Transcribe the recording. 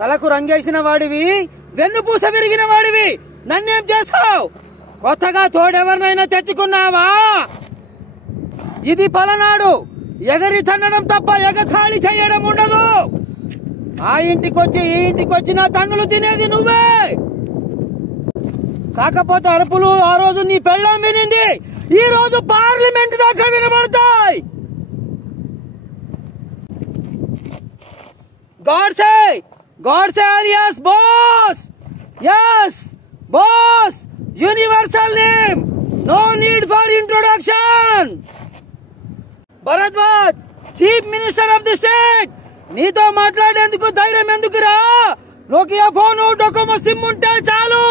తలకు రంగేసిన వాడివి, వెన్నుపూస విరిగిన వాడివి, నన్నేం చేస్తావు? కొత్తగా తోడెవరినైనా తెచ్చుకున్నావా? ఇది పలనాడు. ఎగరి తన్నడం తప్ప ఎగతాళి చేయడం ఉండదు. ఆ ఇంటికొచ్చి ఈ ఇంటికొచ్చి నా తన్నులు తినేది నువ్వే. కాకపోతే అరుపులు ఆ రోజు నీ పెళ్ళాం వినింది, ఈ రోజు పార్లమెంట్ దాకా వినబడతాయి. Godse alias boss. Yes, boss. Universal name. No need for introduction. Bharadwaj, Chief Minister of the state. నీతో మాట్లాడేందుకు ధైర్యం ఎందుకురా? నోకియా ఫోను, డొకోమో సిమ్ ఉంటే చాలు.